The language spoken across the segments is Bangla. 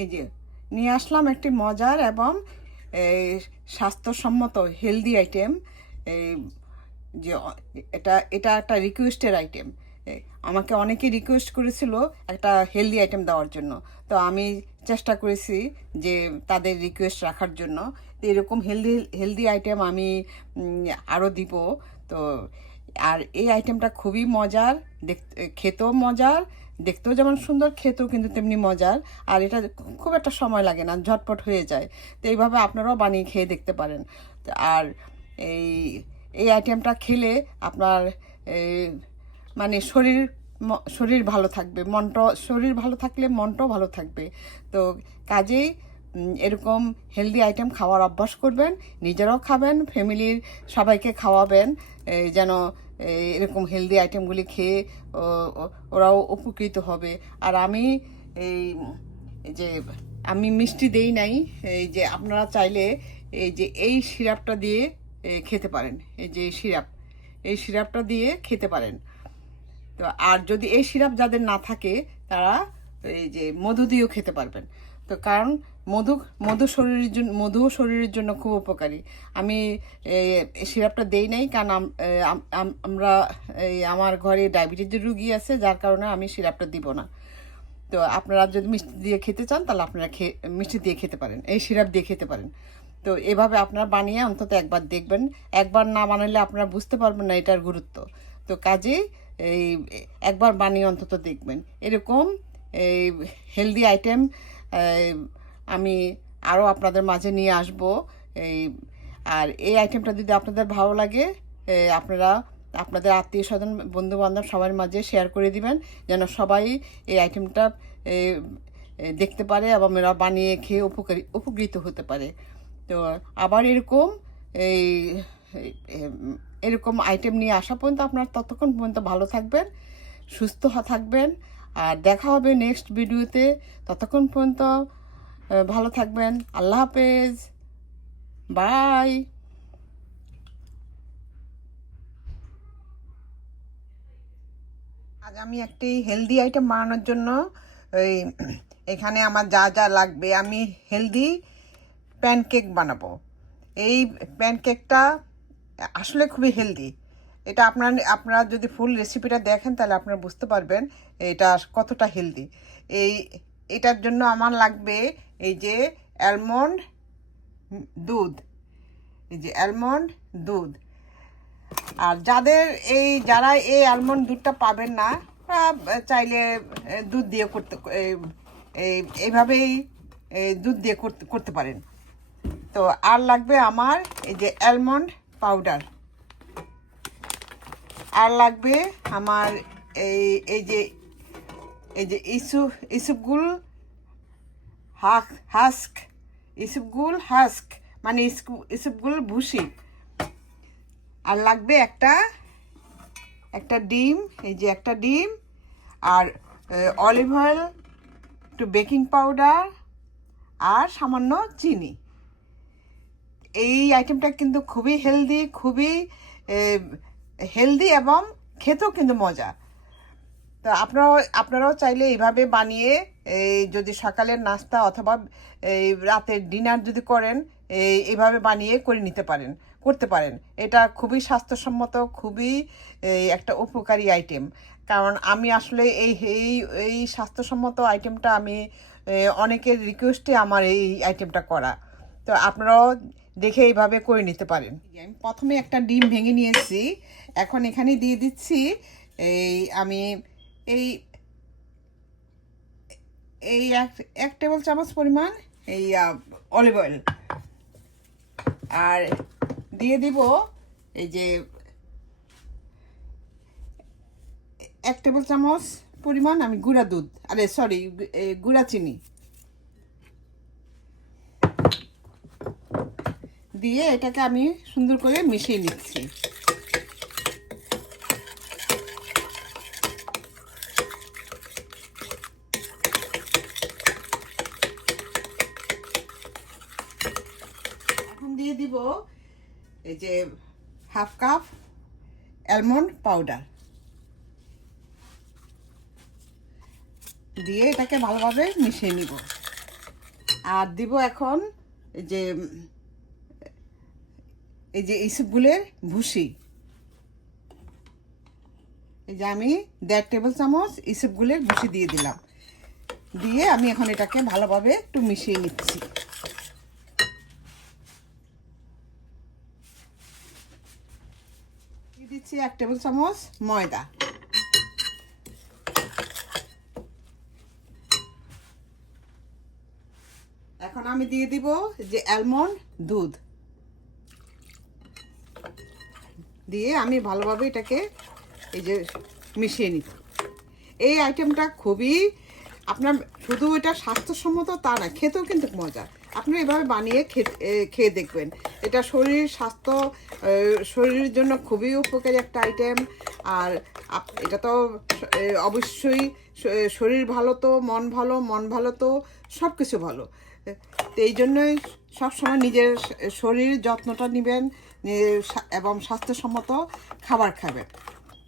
এই যে নিয়ে আসলাম একটি মজার এবং এই স্বাস্থ্যসম্মত হেলদি আইটেম। এই যে এটা এটা একটা রিকোয়েস্টের আইটেম। আমাকে অনেকে রিকোয়েস্ট করেছিল একটা হেলদি আইটেম দেওয়ার জন্য, তো আমি চেষ্টা করেছি যে তাদের রিকোয়েস্ট রাখার জন্য। তো এরকম হেলদি হেলদি আইটেম আমি আরও দিব। তো আর এই আইটেমটা খুবই মজার, খেতেও মজার, দেখতেও যেমন সুন্দর, খেতেও কিন্তু তেমনি মজার। আর এটা খুব একটা সময় লাগে না, ঝটপট হয়ে যায়। তো এইভাবে আপনারাও বানিয়ে খেয়ে দেখতে পারেন। আর এই এই আইটেমটা খেলে আপনার এই মানে শরীর ভালো থাকবে, শরীর ভালো থাকলে মনটাও ভালো থাকবে। তো কাজেই এরকম হেলদি আইটেম খাওয়ার অভ্যাস করবেন, নিজেরাও খাবেন, ফ্যামিলির সবাইকে খাওয়াবেন, যেন এরকম হেলদি আইটেমগুলি খেয়ে ওরাও উপকৃত হবে। আর আমি এই যে আমি মিষ্টি দেই নাই, এই যে আপনারা চাইলে এই যে এই সিরাপটা দিয়ে খেতে পারেন। এই যে এই সিরাপটা দিয়ে খেতে পারেন। তো আর যদি এই সিরাপ যাদের না থাকে, তারা এই যে মধু দিয়েও খেতে পারবেন। তো কারণ মধুও শরীরের জন্য খুব উপকারী। আমি এই সিরাপটা দেই নাই, কারণ আমরা আমার ঘরে ডায়াবেটিসের রুগী আছে, যার কারণে আমি সিরাপটা দিব না। তো আপনারা যদি মিষ্টি দিয়ে খেতে চান, তাহলে আপনারা মিষ্টি দিয়ে খেতে পারেন, এই সিরাপ দিয়ে খেতে পারেন। তো এভাবে আপনারা বানিয়ে অন্তত একবার দেখবেন। একবার না বানালে আপনারা বুঝতে পারবেন না এটার গুরুত্ব। তো কাজেই এই একবার বানিয়ে অন্তত দেখবেন। এরকম এই হেলদি আইটেম আমি আরও আপনাদের মাঝে নিয়ে আসব। এই আর এই আইটেমটা যদি আপনাদের ভালো লাগে, আপনারা আপনাদের আত্মীয় স্বজন, বন্ধু বান্ধব সবার মাঝে শেয়ার করে দিবেন, যেন সবাই এই আইটেমটা দেখতে পারে এবং এরা বানিয়ে খেয়ে উপকৃত হতে পারে। তো আবার এই এরকম আইটেম নিয়ে আসা পর্যন্ত আপনারা ততক্ষণ পর্যন্ত ভালো থাকবেন, সুস্থ থাকবেন। আর দেখা হবে নেক্সট ভিডিওতে। ততক্ষণ পর্যন্ত ভালো থাকবেন। আল্লাহ হাফেজ, বাই। আজ আমি একটি হেলদি আইটেম বানানোর জন্য এই এখানে আমার যা যা লাগবে, আমি হেলদি প্যানকেক বানাবো। এই প্যানকেকটা আসলে খুবই হেলদি। এটা আপনারা যদি ফুল রেসিপিটা দেখেন, তাহলে আপনারা বুঝতে পারবেন এটা কতটা হেলদি। এটার জন্য আমার লাগবে এই যে অ্যালমন্ড দুধ, এই যে অ্যালমন্ড দুধ। আর যারা এই আলমন্ড দুধটা পাবেন না, চাইলে দুধ দিয়ে এইভাবেই দুধ দিয়ে করতে পারেন। তো আর লাগবে আমার এই যে অ্যালমন্ড পাউডার। আর লাগবে আমার এই যে ইসুপগুল হাস্ক, মানে ইসুপগুল ভুসি। আর লাগবে একটা ডিম, এই যে একটা ডিম। আর অলিভ অয়েল, একটু বেকিং পাউডার, আর সামান্য চিনি। এই আইটেমটা কিন্তু খুবই হেলদি এবং খেতেও কিন্তু মজা। তো আপনারাও চাইলে এইভাবে বানিয়ে যদি সকালের নাস্তা অথবা এই রাতের ডিনার যদি করেন, এইভাবে বানিয়ে করতে পারেন। এটা খুবই স্বাস্থ্যসম্মত, খুবই একটা উপকারী আইটেম। কারণ আমি আসলে এই স্বাস্থ্যসম্মত আইটেমটা আমি অনেকের রিকোয়েস্টে আমার এই আইটেমটা করা। তো আপনারাও দেখে এইভাবে করে নিতে পারেন। আমি প্রথমে একটা ডিম ভেঙে নিয়েছি, এখন এখানে দিয়ে দিচ্ছি আমি এই এই এক টেবিল চামচ পরিমাণ এই অলিভ অয়েল। আর দিয়ে দিব এই যে 1 টেবিল চামচ পরিমাণ আমি গুঁড়া চিনি দিয়ে এটাকে আমি সুন্দর করে মিশিয়ে নিচ্ছি। এখন দিয়ে দিব এই যে 1/2 কাপ অ্যালমন্ড পাউডার দিয়ে এটাকে ভালোভাবে মিশিয়ে নিব। আর দিব এখন এই যে ইসবগুলের ভুসি। এই যে আমি 1.5 টেবিল চামচ ইসবগুলের ভুসি দিয়ে দিলাম। দিয়ে আমি এখন এটাকে ভালোভাবে একটু মিশিয়ে নিচ্ছি। দিয়ে দিচ্ছি 1 টেবিল চামচ ময়দা। এখন আমি দিয়ে দিব যে অ্যালমন্ড দুধ, দিয়ে আমি ভালোভাবে এটাকে এই যে মিশিয়ে নিব। এই আইটেমটা খুবই আপনার শুধু এটা স্বাস্থ্যসম্মত তা না, খেতেও কিন্তু মজা। আপনারা এভাবে বানিয়ে খেয়ে দেখবেন। এটা শরীরের জন্য খুবই উপকারী একটা আইটেম। আর এটা তো অবশ্যই শরীর ভালো তো মন ভালো, মন ভালো তো সব কিছু ভালো। তো এই জন্যই সবসময় নিজের শরীর যত্নটা নেবেন এবং স্বাস্থ্যসম্মত খাবার খাবেন।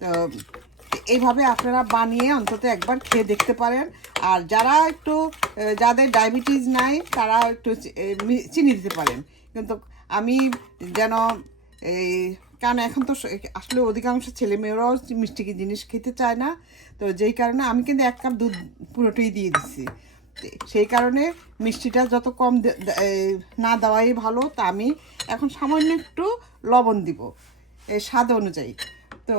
তো এইভাবে আপনারা বানিয়ে অন্তত একবার খেয়ে দেখতে পারেন। আর যাদের ডায়াবেটিস নাই তারা একটু চিনি দিতে পারেন। কিন্তু আমি যেন কারণ এখন তো আসলে অধিকাংশ ছেলেমেয়েরাও মিষ্টি জিনিস খেতে চায় না, তো যেই কারণে আমি কিন্তু 1 কাপ দুধ পুরোটাই দিয়ে দিচ্ছি। সেই কারণে মিষ্টিটা যত কম না দেওয়াই ভালো। তা আমি এখন সামান্য একটু লবণ দিব স্বাদ অনুযায়ী। তো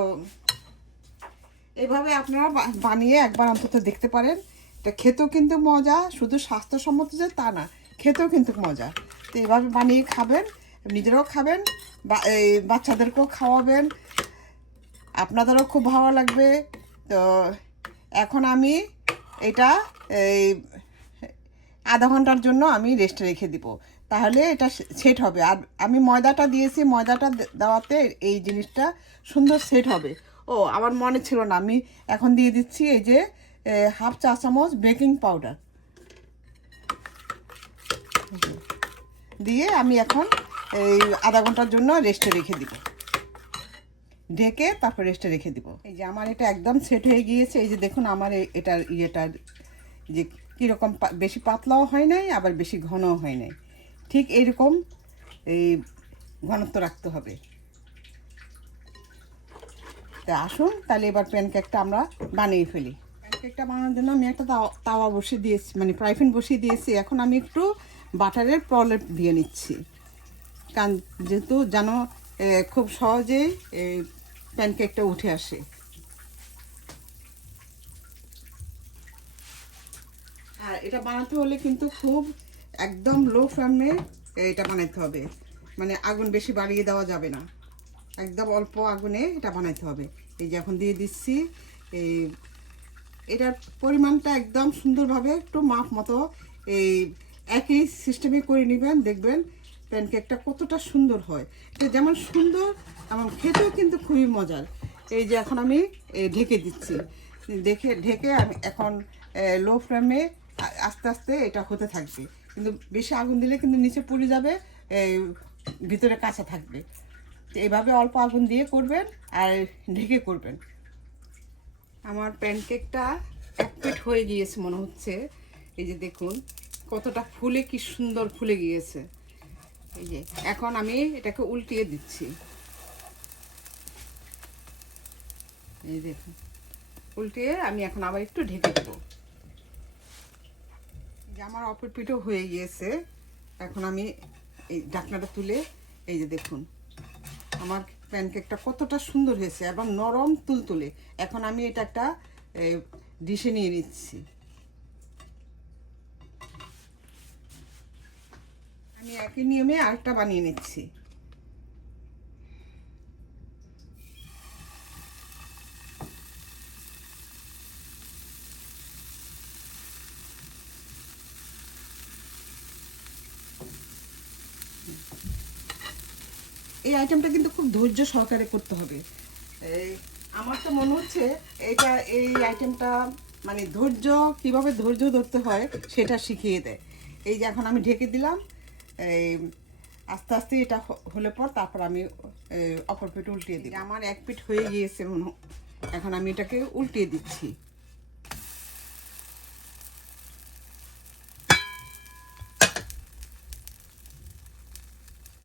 এইভাবে আপনারা বানিয়ে একবার অন্তত দেখতে পারেন। এটা খেতেও কিন্তু মজা, শুধু স্বাস্থ্যসম্মত যে তা না, খেতেও কিন্তু মজা। তো এইভাবে বানিয়ে খাবেন, নিজেরাও খাবেন, বাচ্চাদেরকেও খাওয়াবেন, আপনাদেরও খুব ভালো লাগবে। তো এখন আমি এটা আধা ঘন্টার জন্য আমি রেস্টে রেখে দিব, তাহলে এটা সেট হবে। আর আমি ময়দাটা দিয়েছি, ময়দাটা দেওয়াতে এই জিনিসটা সুন্দর সেট হবে। ও আমার মনে ছিল না, আমি এখন দিয়ে দিচ্ছি এই যে 1/2 চা চামচ বেকিং পাউডার দিয়ে আমি এখন এই আধা ঘন্টার জন্য রেস্টে রেখে দিব, ঢেকে তারপর রেস্টে রেখে দিব। এই যে আমার এটা একদম সেট হয়ে গিয়েছে। এই যে দেখুন আমার এটার যে কীরকম বেশি পাতলাও হয় নাই আবার বেশি ঘনও হয় নাই, ঠিক এইরকম এই ঘনত্ব রাখতে হবে। তা আসুন তাহলে এবার প্যানকেকটা আমরা বানিয়ে ফেলি। প্যানকেকটা বানানোর জন্য আমি একটা তাওয়া বসিয়ে দিয়েছি, মানে ফ্রাই প্যান বসিয়ে দিয়েছি। এখন আমি একটু বাটারের প্রলেপ দিয়ে নিচ্ছি, কারণ যেহেতু যেন খুব সহজেই প্যানকেকটা উঠে আসে। আর এটা বানাতে হলে কিন্তু খুব একদম লো ফ্লেমে এটা বানাতে হবে, মানে আগুন বেশি বাড়িয়ে দেওয়া যাবে না, একদম অল্প আগুনে এটা বানাতে হবে। এই যে এখন দিয়ে দিচ্ছি এটার পরিমাণটা একদম সুন্দরভাবে একটু মাপ মতো এই একই সিস্টেমে করে নেবেন, দেখবেন প্যানকেকটা কতটা সুন্দর হয়। এটা যেমন সুন্দর এবং খেতেও কিন্তু খুবই মজার। এই যে এখন আমি ঢেকে দিচ্ছি, ঢেকে আমি এখন লো ফ্লেমে আস্তে আস্তে এটা হতে থাকবে, কিন্তু বেশি আগুন দিলে কিন্তু নিচে পুড়ে যাবে, ভিতরে কাঁচা থাকবে। তো এইভাবে অল্প আগুন দিয়ে করবেন আর ঢেকে করবেন। আমার প্যানকেকটা 1 প্লেট হয়ে গিয়েছে মনে হচ্ছে। এই যে দেখুন কতটা ফুলে, কি সুন্দর ফুলে গিয়েছে। এই যে এখন আমি এটাকে উল্টিয়ে দিচ্ছি, এই দেখুন উল্টিয়ে আমি এখন আবার একটু ঢেকে দেবো। যে আমার অপর পিঠও হয়ে গিয়েছে। এখন আমি এই ঢাকনাটা তুলে এই যে দেখুন আমার প্যানকেকটা কতটা সুন্দর হয়েছে এবং নরম তুলতুলে। এখন আমি এটা একটা ডিশে নিয়ে নিচ্ছি। আমি একই নিয়মে আরেকটা বানিয়ে নিচ্ছি। এই আইটেমটা কিন্তু খুব ধৈর্য সহকারে করতে হবে। আমার তো মনে হচ্ছে এই আইটেমটা মানে কিভাবে ধৈর্য ধরতে হয় সেটা শিখিয়ে দেয়। এই যে এখন আমি ঢেকে দিলাম, আস্তে আস্তে এটা হলে পর তারপর আমি অপর পিঠ উল্টিয়ে দিই। আমার 1 পিঠ হয়ে গিয়েছে এখন আমি এটাকে উল্টিয়ে দিচ্ছি।